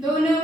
दोनों